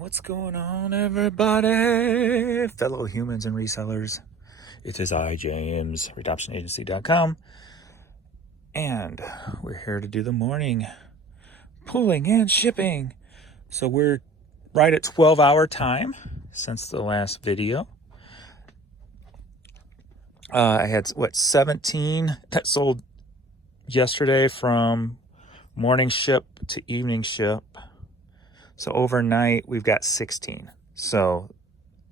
What's going on, everybody? Fellow humans and resellers. It is I, James, redoptionagency.com. And we're here to do the morning pulling and shipping. So we're right at 12-hour time since the last video. I had, 17 that sold yesterday from morning ship to evening ship. So overnight, we've got 16. So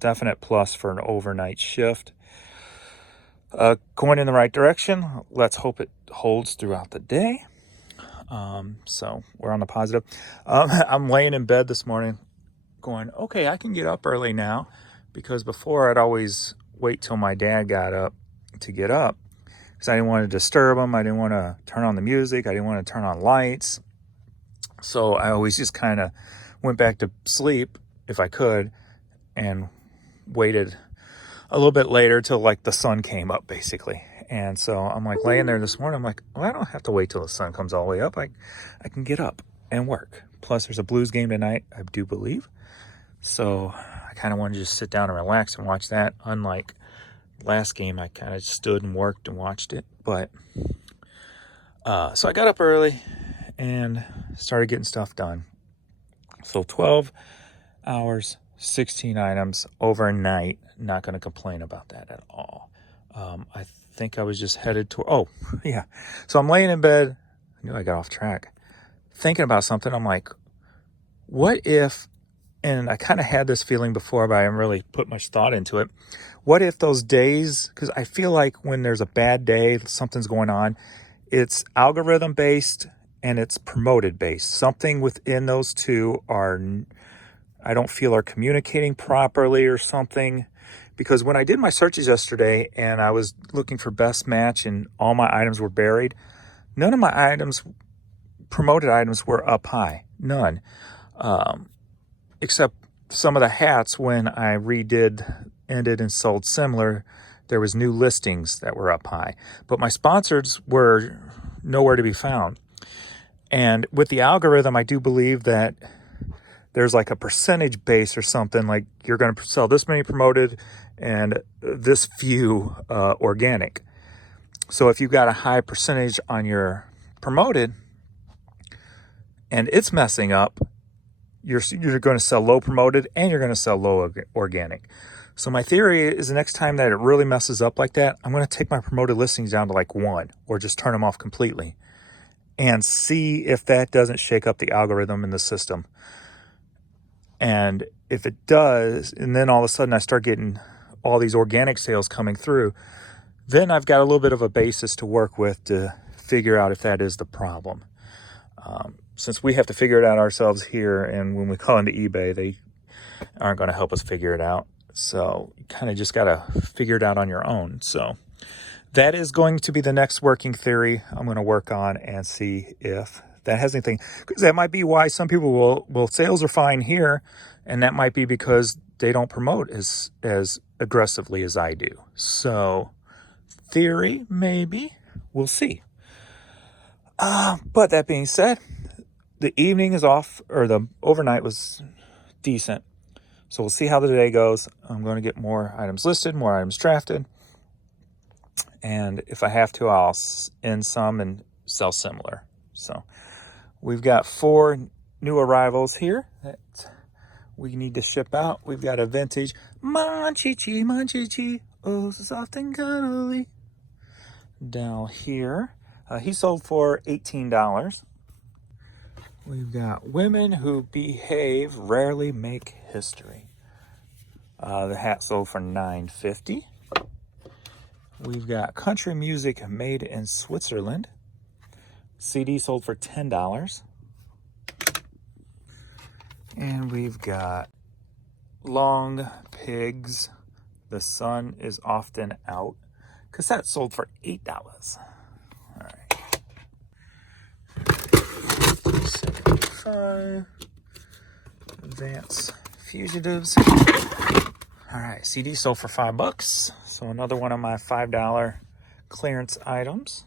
definite plus for an overnight shift. Going in the right direction. Let's hope it holds throughout the day. So we're on the positive. I'm laying in bed this morning going, okay, I can get up early now, because before I'd always wait till my dad got up to get up, because I didn't want to disturb him. I didn't want to turn on the music. I didn't want to turn on lights. So I always just kind of went back to sleep if I could and waited a little bit later till like the sun came up, basically. And so I'm like laying there this morning. I'm like, well, I don't have to wait till the sun comes all the way up. I can get up and work. Plus there's a Blues game tonight, I do believe. So I kind of wanted to just sit down and relax and watch that. Unlike last game, I kind of stood and worked and watched it. But so I got up early and started getting stuff done. So 12 hours, 16 items overnight. Not going to complain about that at all. I think I was just headed to, oh, yeah. So I'm laying in bed. I knew I got off track. Thinking about something. I'm like, what if, and I kind of had this feeling before, but I haven't really put much thought into it. What if those days, because I feel like when there's a bad day, something's going on, it's algorithm based and it's promoted based. Something within those two I don't feel are communicating properly or something. Because when I did my searches yesterday and I was looking for best match and all my items were buried, none of my items, promoted items, were up high. None. Except some of the hats, when I ended and sold similar, there was new listings that were up high. But my sponsors were nowhere to be found. And with the algorithm, I do believe that there's like a percentage base or something, like you're going to sell this many promoted and this few organic. So if you've got a high percentage on your promoted and it's messing up, you're going to sell low promoted and you're going to sell low organic. So my theory is the next time that it really messes up like that, I'm going to take my promoted listings down to like 1 or just turn them off completely and see if that doesn't shake up the algorithm in the system. And if it does, and then all of a sudden I start getting all these organic sales coming through, then I've got a little bit of a basis to work with to figure out if that is the problem. Since we have to figure it out ourselves here, and when we call into eBay, they aren't going to help us figure it out. So you kind of just got to figure it out on your own. So that is going to be the next working theory I'm going to work on and see if that has anything, because that might be why some people will sales are fine here, and that might be because they don't promote as aggressively as I do. So theory, maybe, we'll see. But that being said, the evening is off, or the overnight was decent. So we'll see how the day goes. I'm going to get more items listed, more items drafted. And if I have to, I'll end some and sell similar. So we've got 4 new arrivals here that we need to ship out. We've got a vintage Manchichi, oh, so soft and cuddly, down here. He sold for $18. We've got Women Who Behave Rarely Make History. The hat sold for $9.50. We've got Country Music Made in Switzerland. CD sold for $10. And we've got Long Pigs, The Sun Is Often Out. Cassette sold for $8. All right. 75. Advance Fugitives. All right, CD sold for $5. So another one of my $5 clearance items.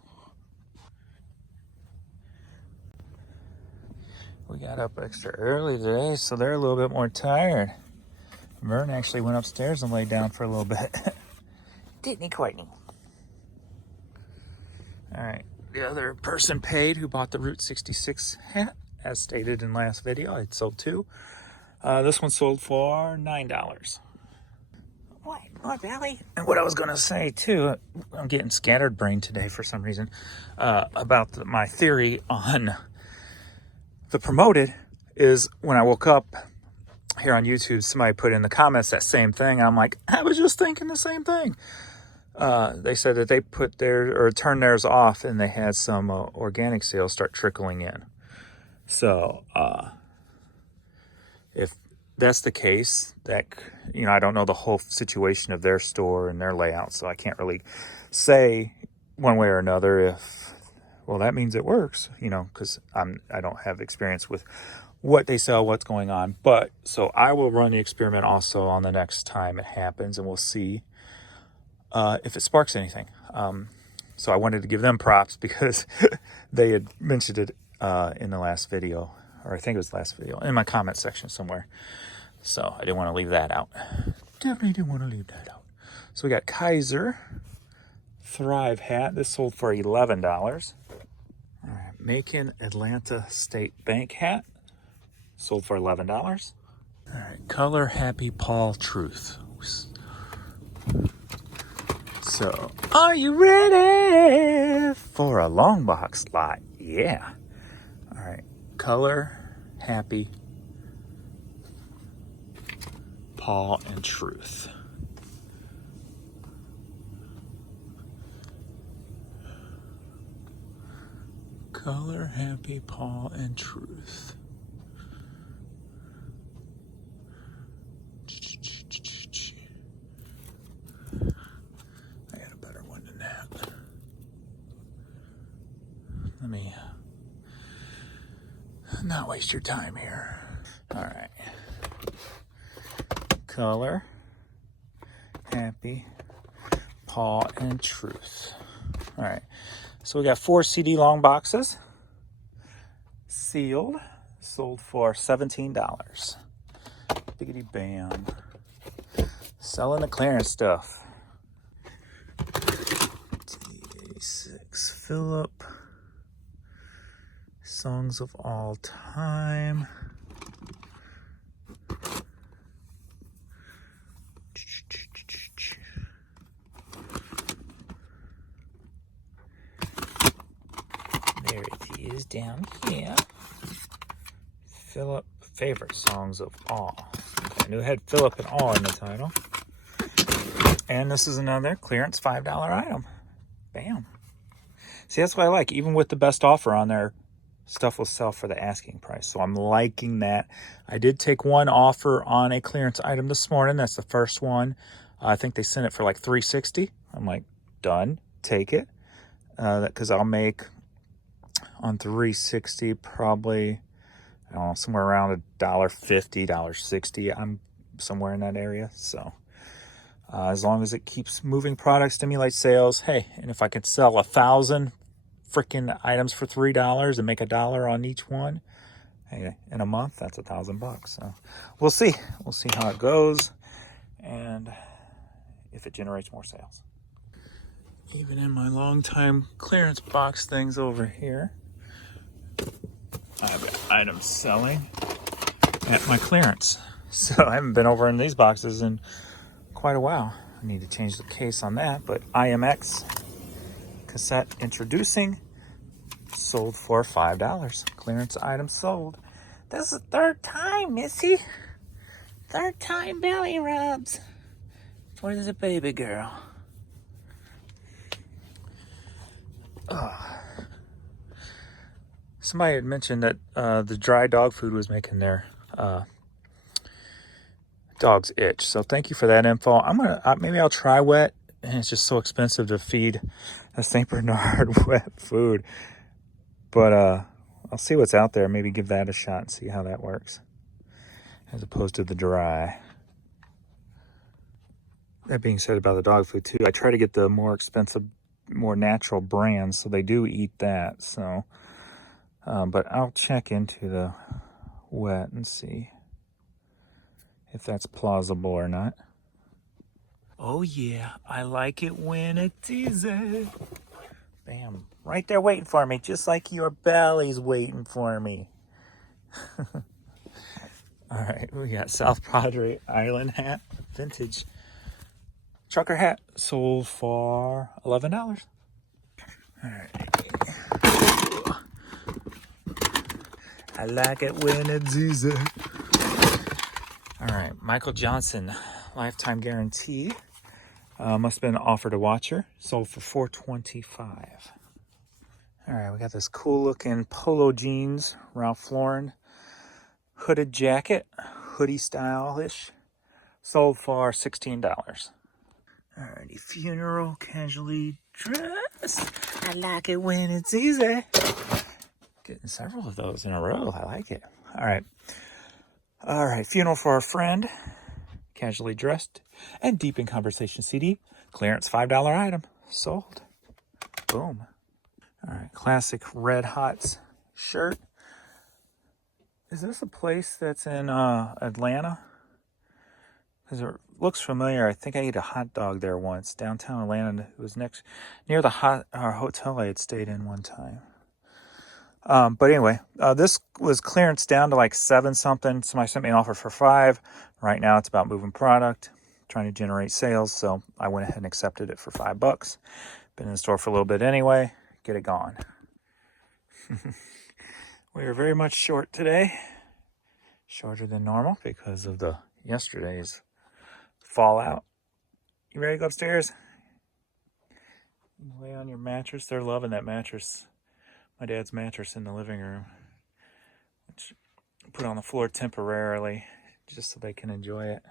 We got up extra early today, so they're a little bit more tired. Vern actually went upstairs and laid down for a little bit. Didn't he, Courtney? All right, the other person paid who bought the Route 66 hat, as stated in last video. I'd sold two. This one sold for $9. What, Valley? And what I was gonna say too, I'm getting scattered brain today for some reason, about my theory on the promoted is when I woke up here on YouTube, somebody put in the comments that same thing. And I'm like, I was just thinking the same thing. They said that they put turned theirs off and they had some organic sales start trickling in. So if that's the case, that, you know, I don't know the whole situation of their store and their layout, so I can't really say one way or another if, well, that means it works, you know, because I don't have experience with what they sell, what's going on. But so I will run the experiment also on the next time it happens, and we'll see if it sparks anything. So I wanted to give them props because they had mentioned it in the last video, or I think it was the last video, in my comment section somewhere. So I didn't want to leave that out. Definitely didn't want to leave that out. So we got Kaiser Thrive hat. This sold for $11. All right, Macon Atlanta State Bank hat sold for $11. All right, Color Happy Paul Truth. So, are you ready for a long box lot? Yeah. All right, Color Happy Paul and Truth. Color Happy Paul and Truth. I got a better one than that. Let me not waste your time here. All right. Color Happy Paul and Truth. All right. So we got 4 CD long boxes, sealed, sold for $17. Biggity bam. Selling the clearance stuff. T86 Phillip. Songs of All Time. There it is down here. Phillip, favorite songs of all. I knew it had Phillip and all in the title. And this is another clearance $5 item. Bam. See, that's what I like. Even with the best offer on there, stuff will sell for the asking price. So I'm liking that. I did take one offer on a clearance item this morning. That's the first one. I think they sent it for like $3.60. I'm like, done. Take it. Because I'll make on $3.60 probably, I don't know, somewhere around $1.50, $1.60. I'm somewhere in that area. So as long as it keeps moving product, stimulates sales, hey, and if I could sell 1,000 freaking items for $3 and make $1 on each one, hey, in a month, that's $1,000. So we'll see. We'll see how it goes and if it generates more sales. Even in my long time clearance box things over here, I've got items selling at my clearance. So I haven't been over in these boxes in quite a while. I need to change the case on that, but IMX cassette introducing sold for $5. Clearance item sold. This is the third time, Missy. Third time belly rubs for the baby girl. Somebody had mentioned that the dry dog food was making their dogs itch. So thank you for that info. I'm gonna maybe I'll try wet. And it's just so expensive to feed a St. Bernard wet food. But I'll see what's out there. Maybe give that a shot and see how that works, as opposed to the dry. That being said about the dog food too, I try to get the more expensive, more natural brands, so they do eat that. So But I'll check into the wet and see if that's plausible or not. Oh yeah, I like it when it's easy. Bam, right there waiting for me, just like your belly's waiting for me. All right, we got South Padre Island hat, vintage trucker hat, sold for $11. All right. I like it when it's easy. All right, Michael Johnson, lifetime guarantee. Must have been offered a watcher, sold for $425. All right, we got this cool looking polo jeans, Ralph Lauren, hooded jacket, hoodie style-ish, sold for $16. Alrighty, funeral casually dressed. I like it when it's easy. Getting several of those in a row. I like it. All right, funeral for a friend, casually dressed, and deep in conversation CD. Clearance $5 item, sold. Boom. All right, classic Red Hots shirt. Is this a place that's in Atlanta? Because it looks familiar. I think I ate a hot dog there once, downtown Atlanta. It was near the hotel I had stayed in one time. But anyway, this was clearance down to like 7 something. Somebody sent me an offer for 5. Right now it's about moving product, trying to generate sales. So I went ahead and accepted it for $5. Been in the store for a little bit anyway. Get it gone. We are very much short today. Shorter than normal because of the yesterday's fallout. You ready to go upstairs? Lay on your mattress. They're loving that mattress. My dad's mattress in the living room, which I put on the floor temporarily just so they can enjoy it.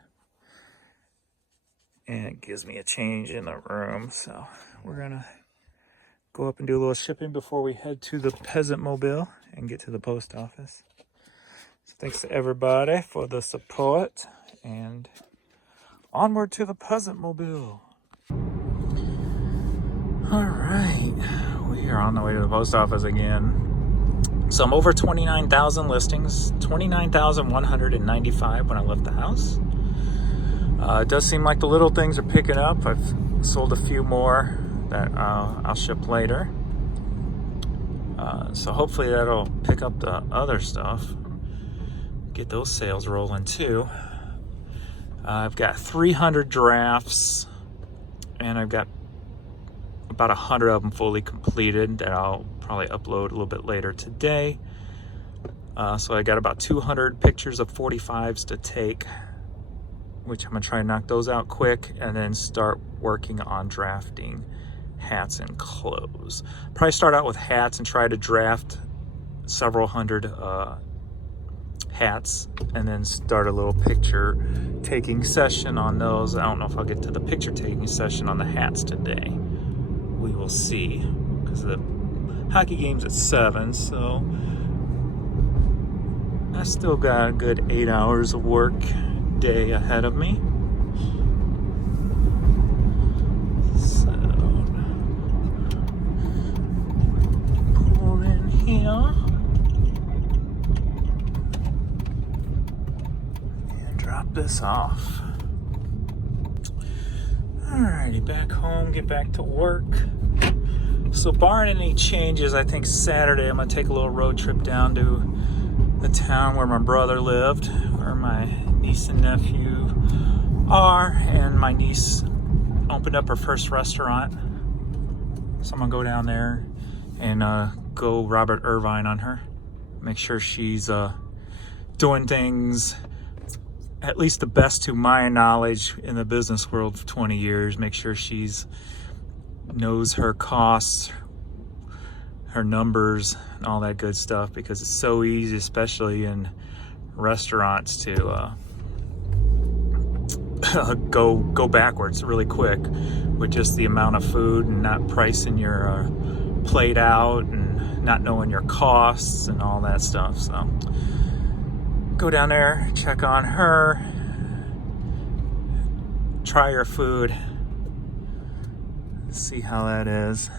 And it gives me a change in the room. So we're going to go up and do a little shipping before we head to the Peasant Mobile and get to the post office. So thanks to everybody for the support, and onward to the Peasant Mobile. All right, we are on the way to the post office again. So I'm over 29,000 listings, 29,195 when I left the house. It does seem like the little things are picking up. I've sold a few more that I'll ship later. So hopefully that'll pick up the other stuff. Get those sales rolling too. I've got 300 drafts, and I've got about 100 of them fully completed that I'll probably upload a little bit later today. So I got about 200 pictures of 45s to take, which I'm gonna try and knock those out quick and then start working on drafting hats and clothes. Probably start out with hats and try to draft several hundred hats and then start a little picture taking session on those. I don't know if I'll get to the picture taking session on the hats today. We will see, because the hockey game's at 7, so I still got a good 8 hours of work day ahead of me. So pull in here and drop this off. Alrighty, back home, get back to work. So barring any changes, I think Saturday I'm gonna take a little road trip down to the town where my brother lived, where my niece and nephew are, and my niece opened up her first restaurant. So I'm gonna go down there and go Robert Irvine on her. Make sure she's doing things at least the best to my knowledge in the business world for 20 years. Make sure she's knows her costs, her numbers, and all that good stuff, because it's so easy, especially in restaurants, to go backwards really quick with just the amount of food and not pricing your plate out and not knowing your costs and all that stuff. So go down there, check on her, try her food, see how that is.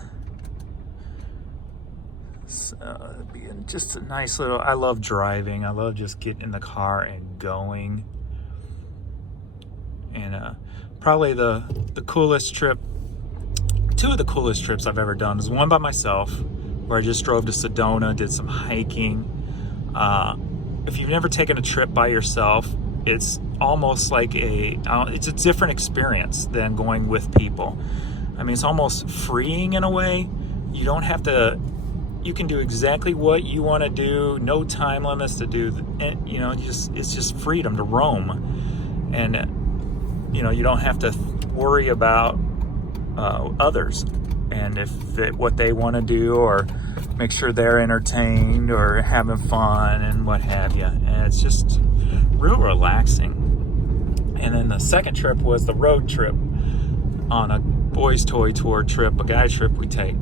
So it'd be just a nice little, I love driving. I love just getting in the car and going. And probably the coolest trip, two of the coolest trips I've ever done is one by myself, where I just drove to Sedona, did some hiking. If you've never taken a trip by yourself, it's almost like it's a different experience than going with people. I mean, it's almost freeing in a way. You don't have to, you can do exactly what you want to do, no time limits to do, you know, it's just freedom to roam. And, you know, you don't have to worry about others and what they want to do, or make sure they're entertained or having fun and what have you. And it's just real relaxing. And then the second trip was the road trip on a boys toy tour trip, a guy trip we take.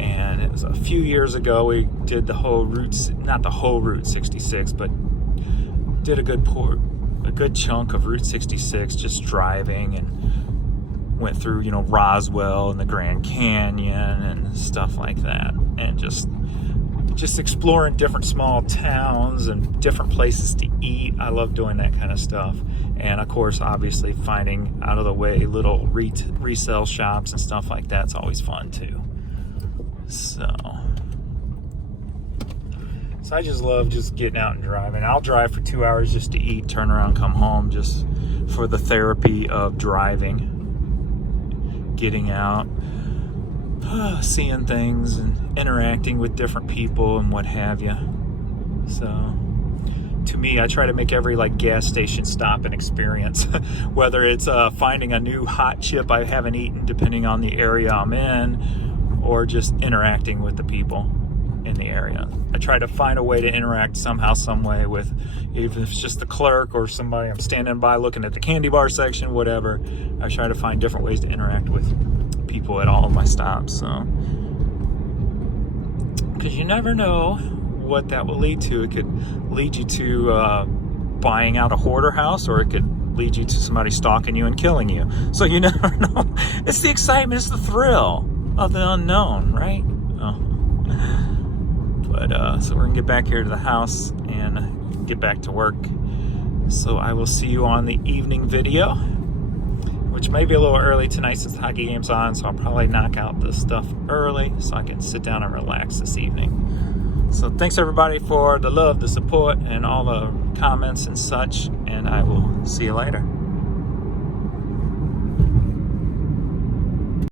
And it was a few years ago. We did the whole route, not the whole Route 66, but did a good chunk of Route 66, just driving, and went through, you know, Roswell and the Grand Canyon and stuff like that, and just exploring different small towns and different places to eat. I love doing that kind of stuff. And of course, obviously, finding out of the way little resale shops and stuff like that's always fun too. So I just love just getting out and driving. I'll drive for 2 hours just to eat, turn around, come home, just for the therapy of driving, getting out, seeing things and interacting with different people and what have you. So to me, I try to make every gas station stop an experience, whether it's finding a new hot chip I haven't eaten, depending on the area I'm in, or just interacting with the people in the area. I try to find a way to interact somehow, some way with, even if it's just the clerk or somebody I'm standing by looking at the candy bar section, whatever. I try to find different ways to interact with people at all of my stops. So, because you never know what that will lead to. It could lead you to buying out a hoarder house, or it could lead you to somebody stalking you and killing you. So you never know. It's the excitement, it's the thrill of the unknown, right? But so we're gonna get back here to the house and get back to work. So I will see you on the evening video, which may be a little early tonight since the hockey game's on, so I'll probably knock out this stuff early so I can sit down and relax this evening. So thanks everybody for the love, the support, and all the comments and such, and I will see you later.